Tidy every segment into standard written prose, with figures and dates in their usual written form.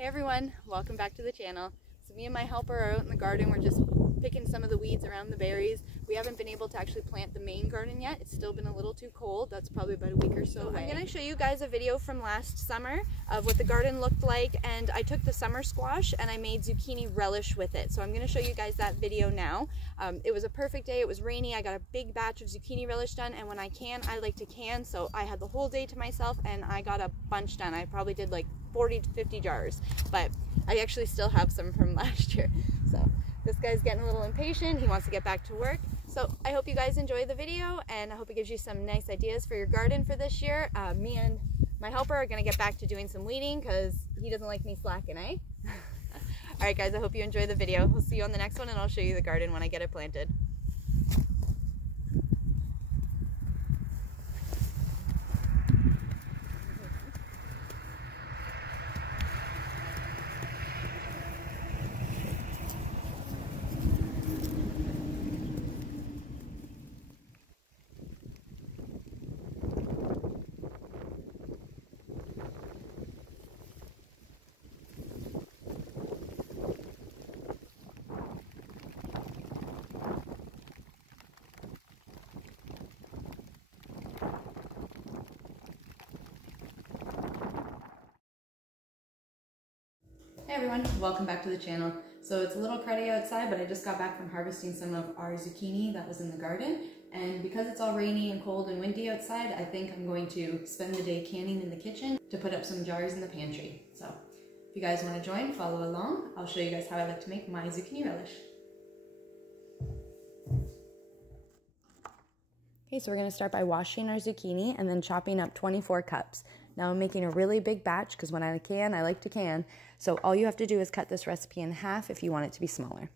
Hey everyone, welcome back to the channel. So me and my helper are out in the garden. We're just picking some of the weeds around the berries. We haven't been able to actually plant the main garden yet. It's still been a little too cold. That's probably about a week or so away. I'm going to show you guys a video from last summer of what the garden looked like, and I took the summer squash and I made zucchini relish with it. So I'm going to show you guys that video now. It was a perfect day. It was rainy. I got a big batch of zucchini relish done, and when I like to can, so I had the whole day to myself and I got a bunch done. I probably did like 40 to 50 jars, but I actually still have some from last year. So this guy's getting a little impatient. He wants to get back to work. So I hope you guys enjoy the video, and I hope it gives you some nice ideas for your garden for this year. Me and my helper are gonna get back to doing some weeding because he doesn't like me slacking, eh? All right guys, I hope you enjoy the video. We'll see you on the next one, and I'll show you the garden when I get it planted. Hey everyone, welcome back to the channel. So it's a little cruddy outside, but I just got back from harvesting some of our zucchini that was in the garden. And because it's all rainy and cold and windy outside, I think I'm going to spend the day canning in the kitchen to put up some jars in the pantry. So if you guys want to join, follow along. I'll show you guys how I like to make my zucchini relish. Okay, so we're going to start by washing our zucchini and then chopping up 24 cups. Now I'm making a really big batch because when I can, I like to can. So all you have to do is cut this recipe in half if you want it to be smaller.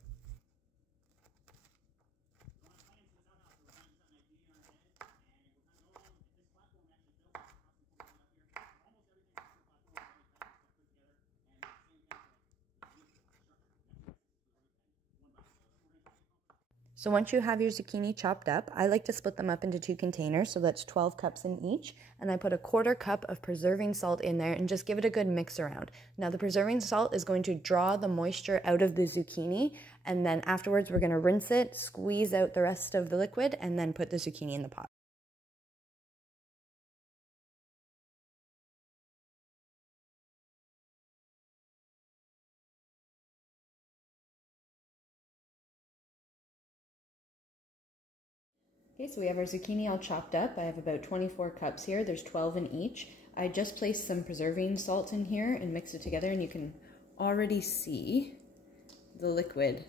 So once you have your zucchini chopped up, I like to split them up into 2 containers, so that's 12 cups in each, and I put a 1/4 cup of preserving salt in there and just give it a good mix around. Now the preserving salt is going to draw the moisture out of the zucchini, and then afterwards we're going to rinse it, squeeze out the rest of the liquid, and then put the zucchini in the pot. Okay, so we have our zucchini all chopped up. I have about 24 cups here. There's 12 in each. I just placed some preserving salt in here and mixed it together, and you can already see the liquid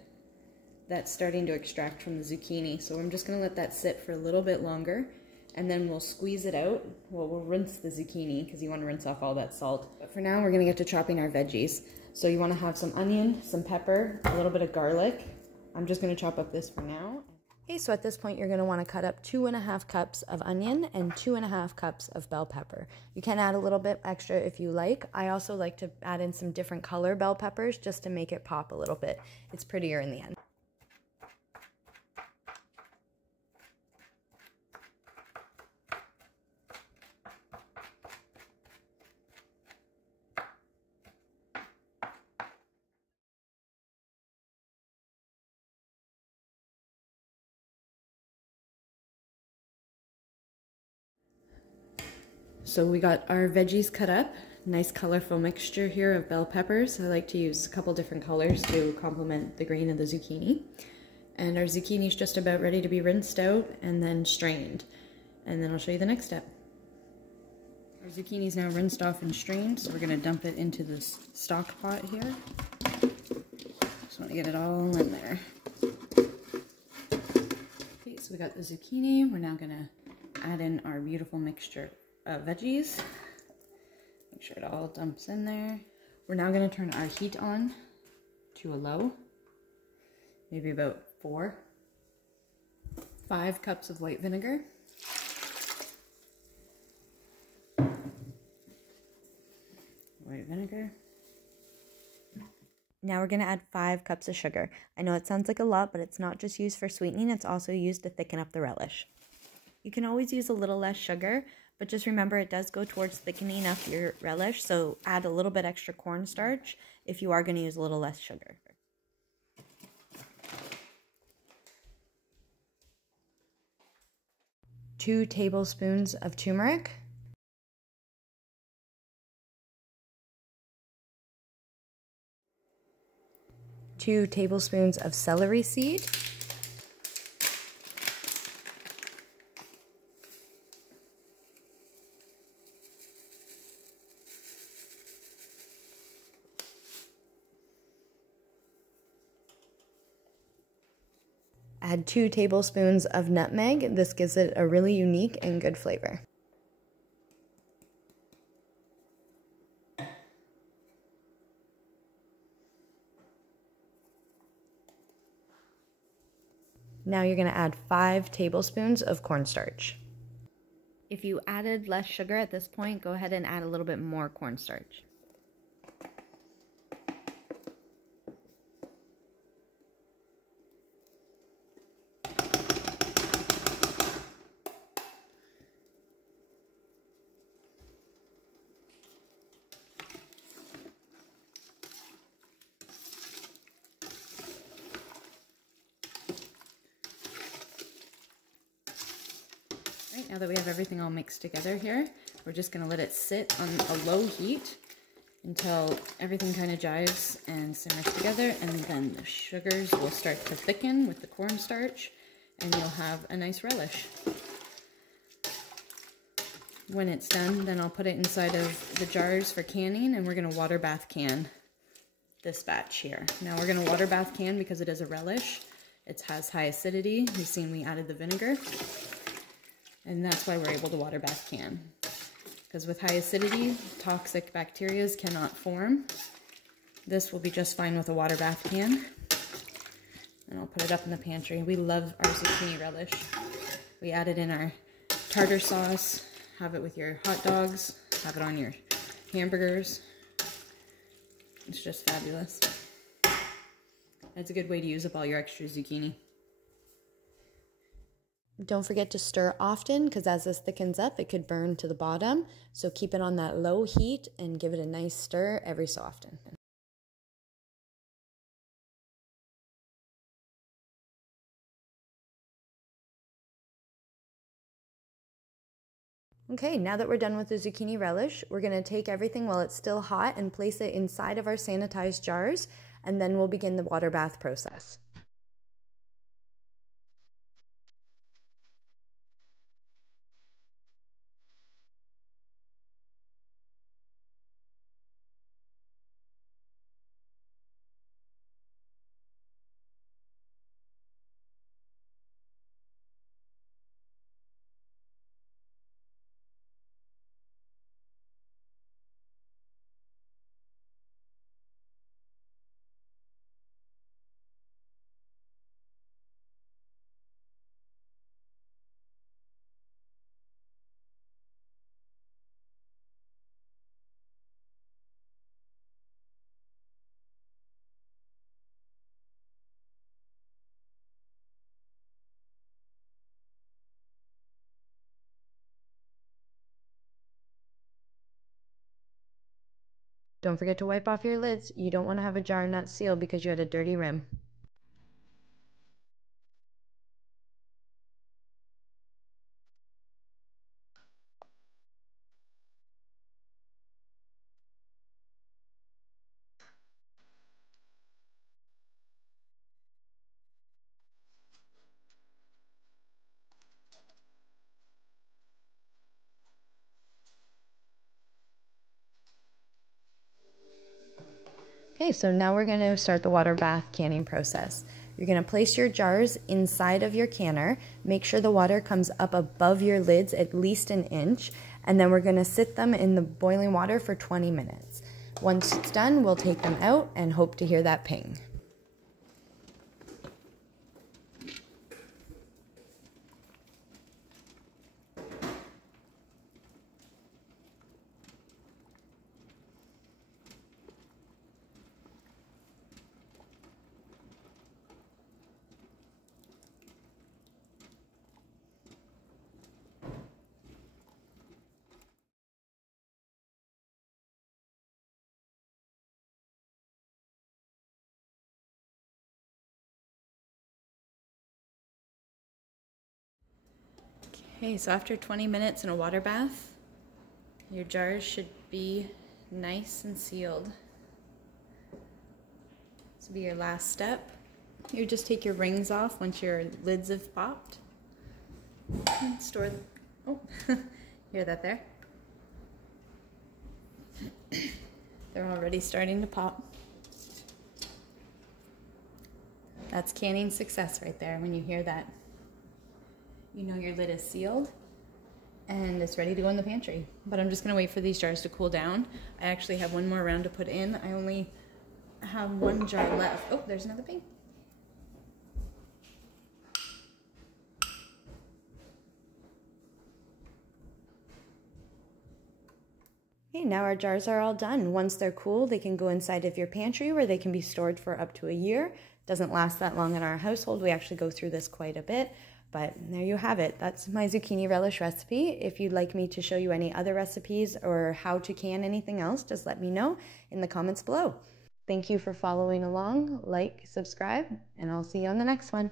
that's starting to extract from the zucchini. So I'm just gonna let that sit for a little bit longer, and then we'll squeeze it out. Well, we'll rinse the zucchini because you want to rinse off all that salt. But for now, we're gonna get to chopping our veggies. So you wanna have some onion, some pepper, a little bit of garlic. I'm just gonna chop up this for now. Okay, so at this point you're going to want to cut up 2½ cups of onion and 2½ cups of bell pepper. You can add a little bit extra if you like. I also like to add in some different color bell peppers just to make it pop a little bit. It's prettier in the end. So we got our veggies cut up. Nice colorful mixture here of bell peppers. I like to use a couple different colors to complement the green of the zucchini. And our zucchini is just about ready to be rinsed out and then strained. And then I'll show you the next step. Our zucchini is now rinsed off and strained, so we're going to dump it into this stock pot here. Just want to get it all in there. Okay, so we got the zucchini. We're now going to add in our beautiful mixture veggies. Make sure it all dumps in there. We're now going to turn our heat on to a low, maybe about 5 cups of white vinegar, Now we're going to add 5 cups of sugar. I know it sounds like a lot, but it's not just used for sweetening, it's also used to thicken up the relish. You can always use a little less sugar, but just remember it does go towards thickening up your relish, so add a little bit extra cornstarch if you are going to use a little less sugar. Two tablespoons of turmeric. 2 tablespoons of celery seed. Add 2 tablespoons of nutmeg. This gives it a really unique and good flavor. Now you're going to add 5 tablespoons of cornstarch. If you added less sugar at this point, go ahead and add a little bit more cornstarch. Right, now that we have everything all mixed together here, we're just going to let it sit on a low heat until everything kind of jives and simmers together, and then the sugars will start to thicken with the cornstarch and you'll have a nice relish. When it's done, then I'll put it inside of the jars for canning, and we're going to water bath can this batch here. Now we're going to water bath can because it is a relish. It has high acidity. You've seen we added the vinegar. And that's why we're able to water bath can. Because with high acidity, toxic bacteria cannot form. This will be just fine with a water bath can. And I'll put it up in the pantry. We love our zucchini relish. We add it in our tartar sauce, have it with your hot dogs, have it on your hamburgers. It's just fabulous. It's a good way to use up all your extra zucchini. Don't forget to stir often, because as this thickens up, it could burn to the bottom. So keep it on that low heat and give it a nice stir every so often. Okay, now that we're done with the zucchini relish, we're going to take everything while it's still hot and place it inside of our sanitized jars, and then we'll begin the water bath process. Don't forget to wipe off your lids. You don't want to have a jar not sealed because you had a dirty rim. Okay, so now we're going to start the water bath canning process. You're going to place your jars inside of your canner. Make sure the water comes up above your lids at least an inch, and then we're going to sit them in the boiling water for 20 minutes. Once it's done, we'll take them out and hope to hear that ping. Okay, so after 20 minutes in a water bath, your jars should be nice and sealed. This will be your last step. You just take your rings off once your lids have popped. And store them. Oh, hear that there? They're already starting to pop. That's canning success right there. When you hear that, you know your lid is sealed and it's ready to go in the pantry. But I'm just gonna wait for these jars to cool down. I actually have one more round to put in. I only have one jar left. Oh, there's another pink. Okay, now our jars are all done. Once they're cool, they can go inside of your pantry where they can be stored for up to a year. Doesn't last that long in our household. We actually go through this quite a bit, but there you have it. That's my zucchini relish recipe. If you'd like me to show you any other recipes or how to can anything else, just let me know in the comments below. Thank you for following along. Like, subscribe, and I'll see you on the next one.